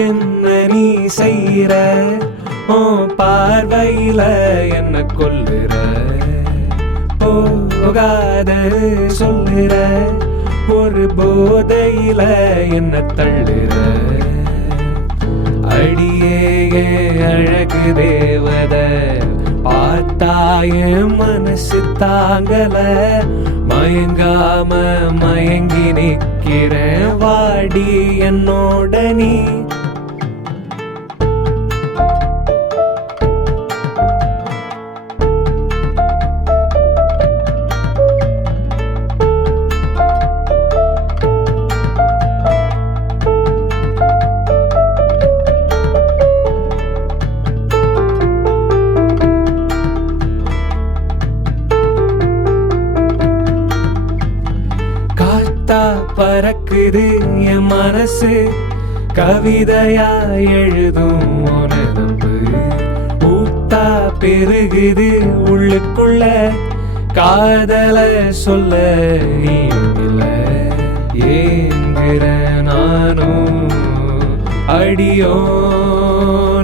என்ன நீ செய்ற ஓ பார்வையில என்ன கொல்லுற போகாத சொல்லுற ஒரு போதையில என்ன தள்ளுற அடியே அழகு தேவத பார்த்தாய மனசு தாங்கல மயங்காம மயங்கி நிக்கிற வாடி என்னோட நீ பறக்குது என் மனசு கவிதையா எழுதும் உனதம்பு ஊத்தா பெருகுது உள்ளுக்குள்ள காதல சொல்ல நீயும் இல்ல ஏங்குற நானும் அடியோ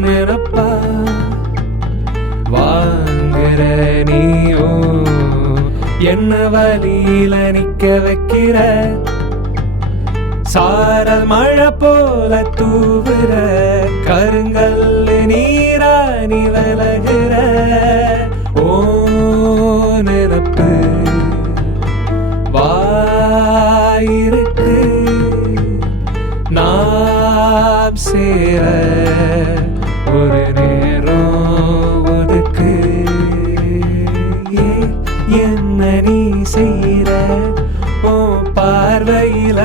நிரப்பா வாங்குற நீயோ என்ன வழியில நிக்க வைக்கிற சாரல் மழை போல தூவுற கருங்கல் நீரா நீ விலகுற ஓ நிரப்பு வாயிருக்கு நாம் சேர ஒரு நேரம் ஒதுக்கு என்ன நீ செய்ற ஓ பார்வையில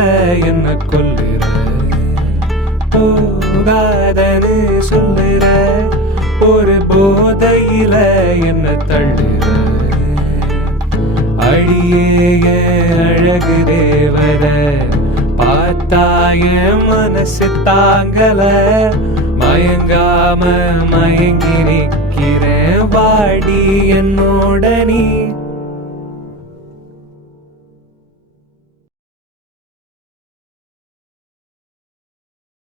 என்ன கொல்லுற போகாதன்னு சொல்லுற ஒரு போதையில என்ன தள்ளுற அடியே அழகு தேவத பார்த்தாய மனசு தாங்கல மயங்காம மயங்கி நிக்கிற வாடி என்னோட நீ